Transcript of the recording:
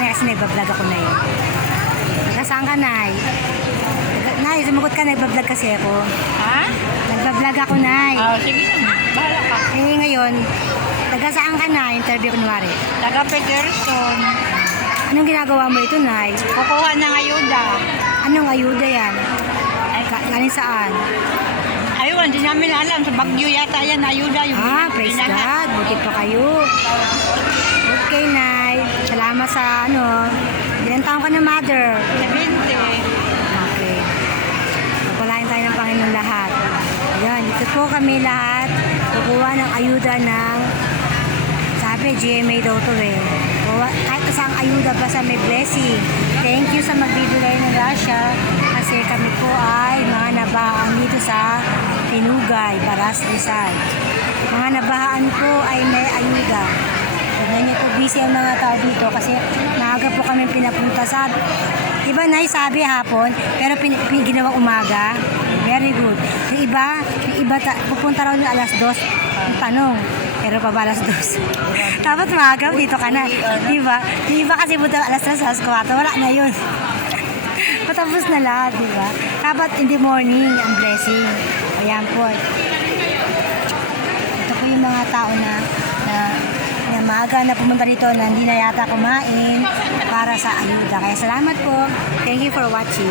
Nay kasi nagbablog ako na yun. Taga saan ka, Nay? Nay, sumagot ka, nagbablog kasi ako. Ha? Nagbablog ako, Nay. Sige na. Bahala ka. Eh, ngayon, taga saan ka, Nay? Interview kunwari. Taga Peterson. Anong ginagawa mo ito, Nay? Kukuha ng ayuda. Anong ayuda yan? Galing saan? Ayun, hindi namin alam. Sa Bagyo yata yan, ayuda. Yung Praise binaha. God. Buti pa kayo. Okay, Nay. Salamat sa ilang taon ka na, Mother? 70. Okay. Pagpalain tayo ng Panginoon lahat. Ayan, dito po kami lahat. Kukuha ng ayuda ng, sabi, GMA daw to eh. Kahit isang ayuda pa sa may blessing. Thank you sa magbibigay ng Russia. Kasi kami po ay mga nabahaan dito sa Pinugay, Baras, Rizal. Mga nabahaan po ay may ayuda. Tignan niyo po, busy ang mga tao dito kasi maaga po kami pinapunta sa, iba na sabi hapon, pero ginawang umaga. Very good. Yung iba pupunta raw yung alas 2. Ang tanong, pero pa ba alas 2? Dapat maaga, dito ka na. Diba? Yung iba kasi punta alas 3, alas 4. Wala na yun. Patapos na lahat, diba? Dapat in the morning, ang blessing. Ayan po. Ito po yung mga tao na maaga na pumunta dito na hindi na yata kumain para sa ayuda. Kaya salamat po. Thank you for watching.